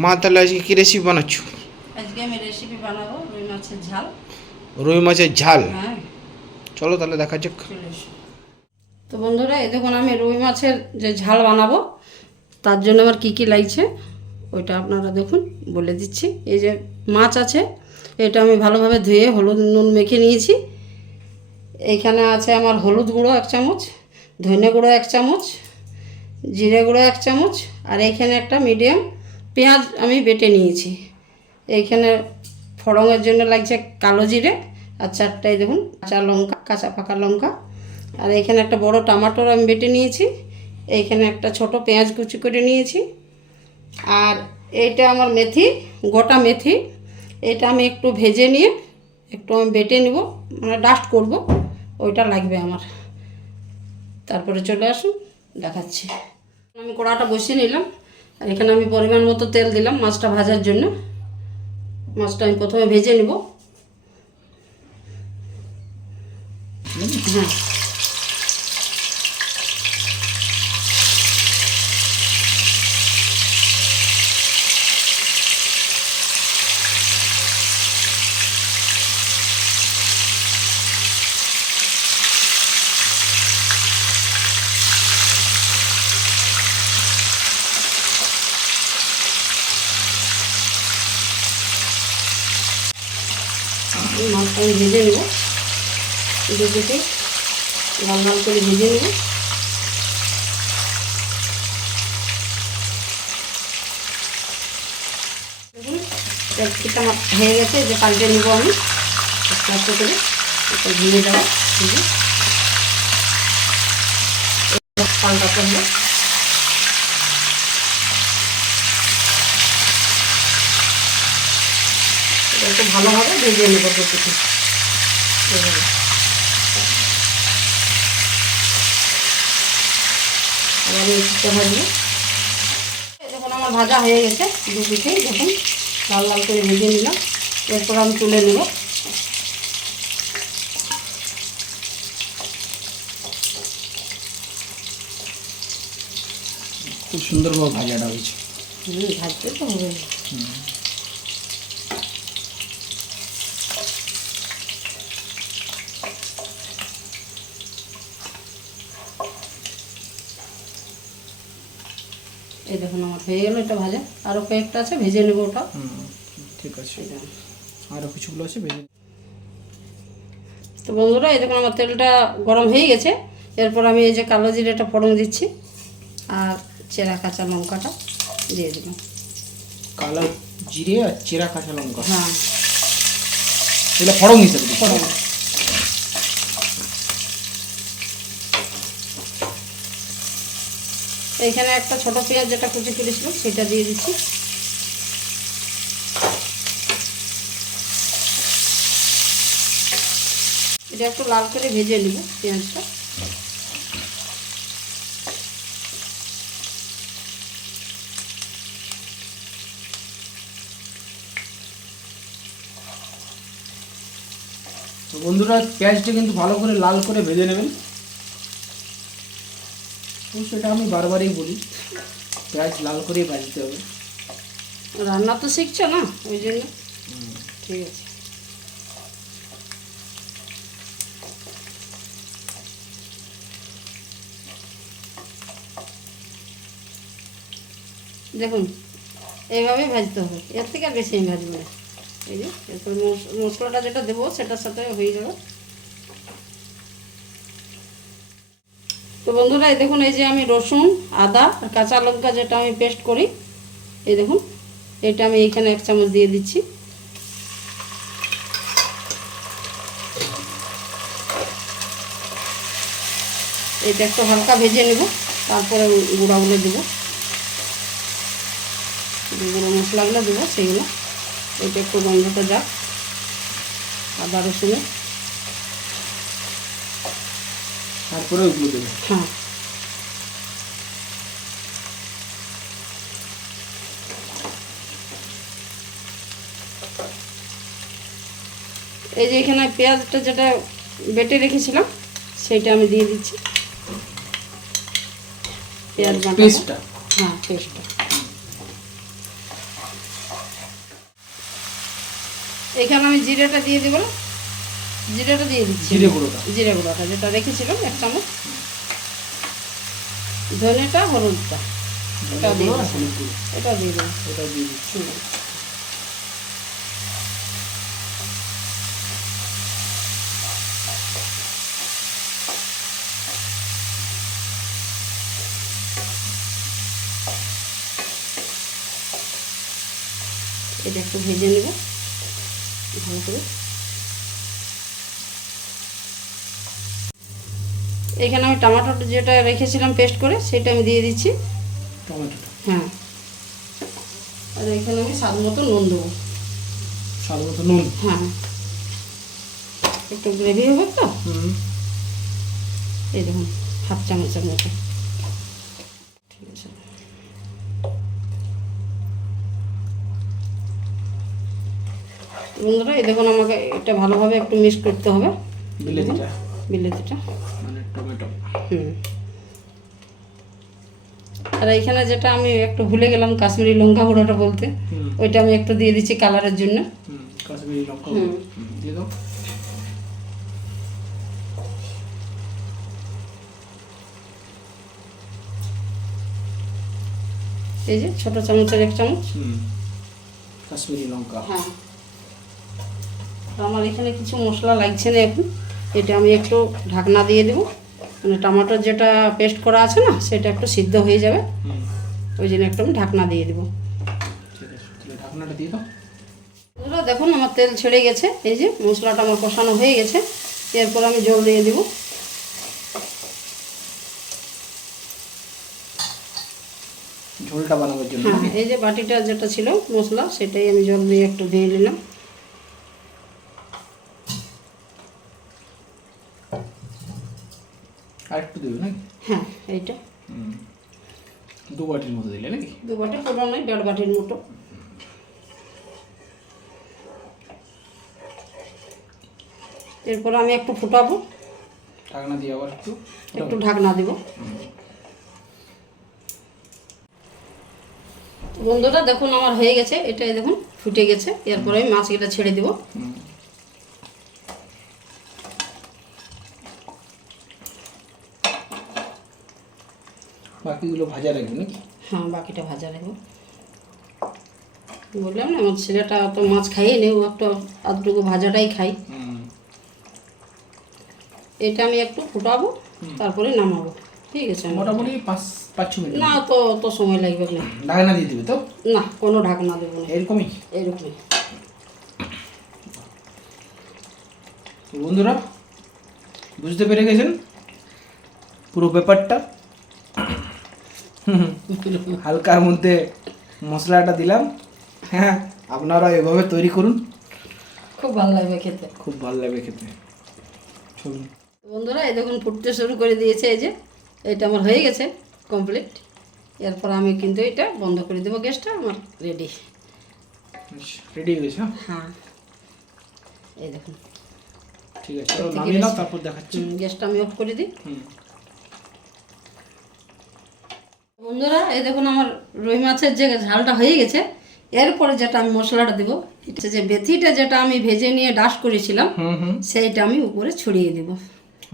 মা তাহলে আজকে কী রেসিপি বানাচ্ছ? আজকে আমি রেসিপি বানাবো রুই মাছের ঝাল। রুই মাছের ঝাল? হ্যাঁ, চলো তাহলে দেখা যাক। চলে এসো। তো বন্ধুরা, এই দেখুন আমি রুই মাছের যে ঝাল বানাবো তার জন্য আমার কী কী লাগছে ওইটা আপনারা দেখুন বলে দিচ্ছি। এই যে মাছ আছে, এটা আমি ভালোভাবে ধুয়ে হলুদ নুন মেখে নিয়েছি। এইখানে আছে আমার হলুদ গুঁড়ো 1 চামচ, ধনে গুঁড়ো 1 চামচ, জিরে গুঁড়ো 1 চামচ, আর এইখানে একটা মিডিয়াম পেঁয়াজ আমি বেটে নিয়েছি। এইখানে ফোড়নের জন্য লাগছে কালো জিরে আর 4টাই দেখুন কাঁচা লঙ্কা, কাঁচা পাকা লঙ্কা, আর এইখানে একটা বড় টমেটোর আমি বেটে নিয়েছি। এইখানে একটা ছোট পেঁয়াজ কুচি করে নিয়েছি। আর এইটা আমার মেথি, গোটা মেথি, এটা আমি একটু ভেজে নিয়ে একটু আমি বেটে নেব, মানে ডাস্ট করব, ওইটা লাগবে আমার। তারপরে চলে আসুন দেখাচ্ছি। আমি কড়াটা বসিয়ে নিলাম, আর এখানে আমি পরিমাণ মতো তেল দিলাম মাছটা ভাজার জন্য। মাছটা আমি প্রথমে ভেজে নেব। হ্যাঁ, মাছটা আমি ভেজে নেব, দুদিকে লাল লাল করে ভেজে নেব। দেখুন একটা হয়ে গেছে, যে পাল্টে নেব আমি আস্তে আস্তে করে, এটা ভেঙে দেওয়া ভেজে পাল্টাতে হবে। এটা একটু ভালোভাবে ভেজে নেব প্রতিটি। আবার এই পিঠটা ভাজবো। দেখুন আমার ভাজা হয়ে গেছে, দু পিঠেই দেখুন লাল লাল করে ভেজে নিলাম। এরপর আমি তুলে নেব। খুব সুন্দরভাবে ভাজাটা হয়েছে। ভাজতে তো হবে। এই দেখুন আমার হয়ে গেল এটা ভাজা। আরও কয়েকটা আছে, ভেজে নেব ওটা। ঠিক আছে, আরও কিছুগুলো আছে ভেজে। তো বন্ধুরা, এই দেখুন আমার তেলটা গরম হয়ে গেছে। এরপর আমি এই যে কালো জিরেটা ফোড়ন দিচ্ছি, আর চেরা কাঁচা লঙ্কাটা দিয়ে দিলাম। কালো জিরে আর চেরা কাঁচা লঙ্কা? হ্যাঁ, এটা ফোড়ন হিসেবে ফোড়ন। এইখানে একটা ছোট পেঁয়াজ যেটা কুচি করেছিলাম সেটা দিয়ে দিচ্ছি। এটা একটু লাল করে ভেজে নেব পেঁয়াজটা। তো বন্ধুরা, পেঁয়াজটা কিন্তু ভালো করে লাল করে ভেজে নেবেন। তো সেটা আমি বারবারই বলি, পেঁয়াজ লাল করেই ভাজতে হবে। রান্না তো শিখছো না, ওই জন্য। ঠিক আছে। দেখুন এইভাবেই ভাজতে হবে, এর থেকে আর বেশি আমি ভাজবো না। এই যে এরপর মশলাটা যেটা দেবো সেটার সাথে হয়ে যাবে। তো বন্ধুরা, এই দেখুন এই যে আমি রসুন, আদা আর কাঁচা লঙ্কা যেটা আমি পেস্ট করি, এই দেখুন এটা আমি এইখানে 1 চামচ দিয়ে দিচ্ছি। এটা একটু হালকা ভেজে নেব, তারপরে গুঁড়াগুলো দেবো, যেগুলো মশলাগুলো দেবো সেইগুলো। এটা একটু গন্ধটা যাক আদা রসুনে, তারপরে ওইগুলো দেবো। হ্যাঁ। এই যে এখানে পেঁয়াজটা যেটা বেটে রেখেছিলাম সেইটা আমি দিয়ে দিচ্ছি। পেঁয়াজ বাটা, পেস্টটা? হ্যাঁ পেস্টটা। এখানে আমি জিরেটা দিয়ে দিব, জিরেটা দিয়ে দিচ্ছি, জিরে গুঁড়োটা জিরে গুঁড়োটা যেটা রেখেছিলাম 1 চামচ, ধনেটা হলুদটা এটা দিয়ে গুঁড়ো আর দিচ্ছি, হলুদ গুঁড়ো এটা দিয়ে দেবো। এটা দিয়ে দিচ্ছি। এটা একটু ভেজে নেব ভালো করে। এখানে আমি টমেটো যেটা রেখেছিলাম পেস্ট করে সেটা আমি দিয়ে দিচ্ছি। টমেটোটা হ্যাঁ, আর এখানে আমি স্বাদ মতো নুন দেবো। স্বাদ মতো নুন। হ্যাঁ, একটু গ্রেভি হবে তো, এই দেখুন 1/2 চামচের মতো। ঠিক আছে, বন্ধুরা এই দেখুন আমাকে এটা ভালোভাবে একটু মিক্স করতে হবে, বিলেতিটা বিলেতিটা। মানে টমেটো। আর এইখানে যেটা আমি একটু ভুলে গেলাম কাশ্মীরি লঙ্কা গুঁড়োটা বলতে, ওইটা আমি একটু দিয়ে দিচ্ছি কালারের জন্য। কাশ্মীরি লঙ্কা দিয়ে দাও। এই যে ছোট চামচের 1 চামচ কাশ্মীরি লঙ্কা। হ্যাঁ, তো আমার এখানে কিছু মশলা লাগছে না এখন, এটা আমি একটু ঢাকনা দিয়ে দেবো, মানে টমেটোর যেটা পেস্ট করা আছে না সেটা একটু সিদ্ধ হয়ে যাবে, ওই জন্য একটু আমি ঢাকনা দিয়ে দেবো। ঠিক আছে, তাহলে ঢাকনাটা দিয়ে দাও। বন্ধুরা দেখুন আমার তেল ছেড়ে গেছে, এই যে মশলাটা আমার কষানো হয়ে গেছে, এরপর আমি জল দিয়ে দেবো। ঝোলটা বানানোর জন্য। হ্যাঁ, এই যে বাটিটা যেটা ছিল মশলা সেটাই আমি জল দিয়ে একটু দিয়ে নিলাম। আর একটু দেবে নাকি? হ্যাঁ, এইটা 2 বাটির মতো দিলে নাকি? 2 বাটি, পুরো নয় 1.5 বাটির মতো। এরপর আমি একটু ফুটাবো, ঢাকনা দিয়ে আবার একটু ঢাকনা দিব। বন্ধুরা দেখুন আমার হয়ে গেছে, এটাই দেখুন ফুটে গেছে, এরপরে আমি মাছটা ছেড়ে দিব। বাকিগুলো ভাজা রাখবে নাকি? হ্যাঁ, বাকিটা ভাজা রাখবো। বললাম না আমার ছেলেটা তো মাছ খাইয়ে নেই, ও একটু আধটুকু ভাজাটাই খাই। এটা আমি একটু ফুটাবো, তারপরে নামাবো। ঠিক আছে, মোটামুটি 5-6 মিনিট। না তো অত সময় লাগবে না। ঢাকনা দিয়ে দিবে তো? না, কোনো ঢাকনা দেবো না, এরকমই। এইরকমই। তো বন্ধুরা বুঝতে পেরে গেছেন পুরো ব্যাপারটা। হালকার মধ্যে মশলাটা দিলাম। হ্যাঁ, আপনারা এভাবে তৈরি করুন, খুব ভালো লাগবে খেতে। খুব ভালো লাগবে খেতে। চলুন বন্ধুরা এই দেখুন ফুটতে শুরু করে দিয়েছে, এই যে এটা আমার হয়ে গেছে কমপ্লিট। এরপর আমি কিন্তু এটা বন্ধ করে দেবো, গ্যাসটা আমার রেডি। রেডি হয়ে গেছে। হ্যাঁ, এই দেখুন ঠিক আছে, চলো নামিয়ে নাও, তারপর দেখাচ্ছি। গ্যাসটা আমি অফ করে দিই। বন্ধুরা এই দেখুন আমার রুই মাছের যে ঝালটা হয়ে গেছে, এরপরে যেটা আমি মশলাটা দেবো, এটা যে বেথিটা যেটা আমি ভেজে নিয়ে ডাস্ট করেছিলাম সেইটা আমি উপরে ছড়িয়ে দেব।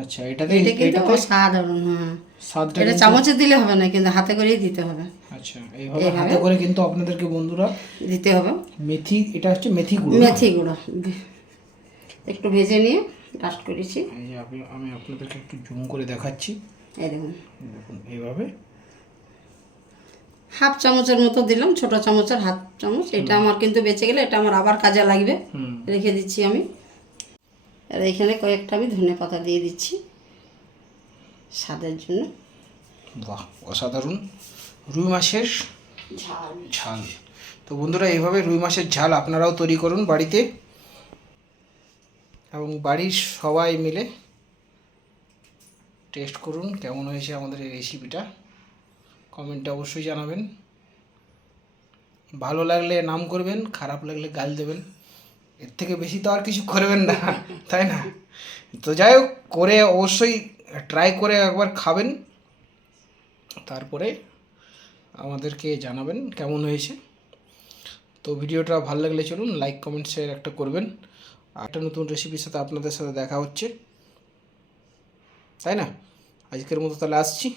আচ্ছা, এটাতে এটা কিন্তু এটাতে সাধারণ, হ্যাঁ স্বাদটা এটা চামচে দিলে হবে না, কিন্তু হাতে করেই দিতে হবে। আচ্ছা, এইভাবে হাতে করে কিন্তু আপনাদেরকে বন্ধুরা দিতে হবে। মেথি, এটা হচ্ছে মেথি গুঁড়ো। মেথি গুঁড়ো একটু ভেজে নিয়ে ডাস্ট করেছি। এই যে আমি আপনাদেরকে একটু জুম করে দেখাচ্ছি। এই দেখুন দেখুন এইভাবে 1/2 চামচের মতো দিলাম, ছোট চামচের 1/2 চামচ। এটা আমার কিন্তু বেঁচে গেলে এটা আমার আবার কাজে লাগবে, রেখে দিচ্ছি আমি। আর এখানে কয়েকটা আমি ধনে পাতা দিয়ে দিচ্ছি স্বাদের জন্য। বাহ, অসাধারণ রুই মাছের ঝাল। ঝাল। তো বন্ধুরা এইভাবে রুই মাছের ঝাল আপনারাও তৈরি করুন বাড়িতে, এবং বাড়ির সবাই মিলে টেস্ট করুন কেমন হয়েছে আমাদের এই রেসিপিটা। কমেন্টে অবশ্যই জানাবেন। ভালো লাগলে নাম করবেন, খারাপ লাগলে গাল দেবেন, এর থেকে বেশি তো আর কিছু করবেন না, তাই না? তো যাই হোক, করে অবশ্যই ট্রাই করে একবার খাবেন, তারপরে আমাদেরকে জানাবেন কেমন হয়েছে। তো ভিডিওটা ভালো লাগলে চলুন লাইক কমেন্ট শেয়ার একটা করবেন। আর একটা নতুন রেসিপির সাথে আপনাদের সাথে দেখা হচ্ছে, তাই না? আজকের মতো তাহলে আসছি।